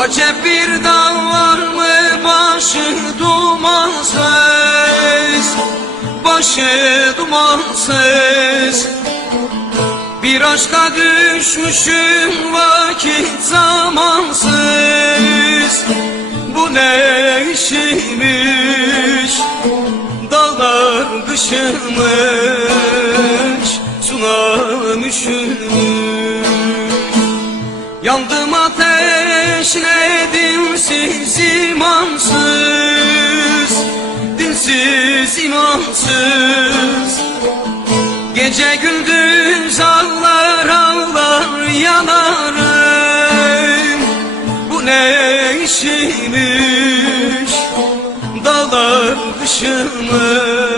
Acep bir dağ var mı? Başı dumansız Başı dumansız Bir aşka düşmüşüm vakit zamansız. Bu ne işmiş Dağlar kışılmış Sular üşümüş Yandım ateşle dinsiz imansız Dinsiz imansız. Gece gündüz ağlar ağlar yanarım. Bu ne işmiş Dağlar kışılmış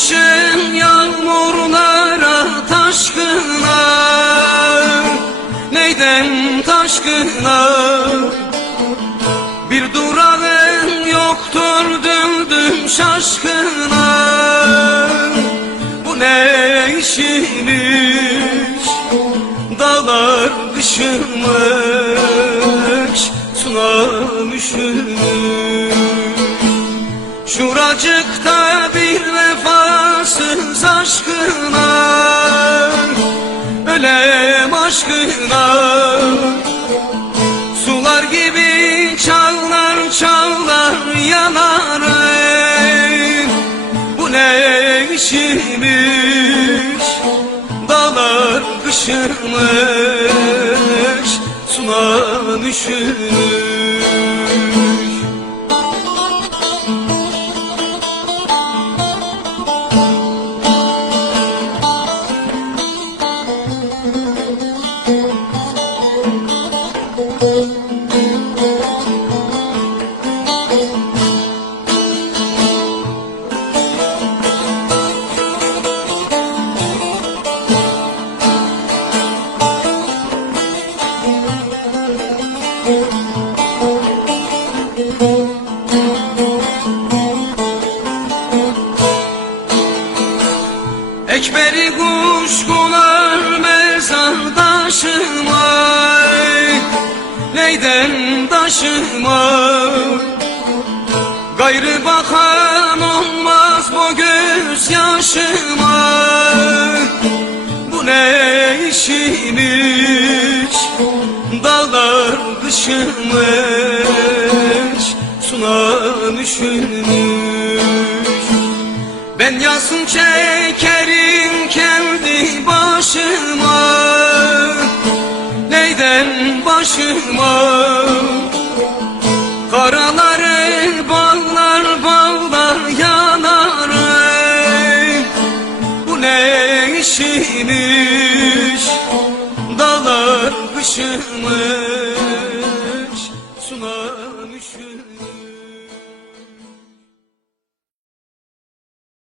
Kapılmışım yağmurlara taşkına. Neyden taşkına? Bir durağın yoktur döndüm şaşkına. Bu ne işmiş Dağlar kışılmış Sular Şuracıkta bir vefasız aşkına Ölem aşkına. Sular gibi çağlar çağlar yanarım Bu ne işmiş Dağlar kışırmış Sular üşümüş Ekberi kuşkular mezardaşıma. Neyden taşıma? Gayrı bakan olmaz bu gözyaşıma Bu ne işmiş Dağlar kışılmış Sular üşümüş ben yazın çekerim Başıma Karaları bağlar bağlar yanarım Bu ne işmiş? Dağlar kışılmış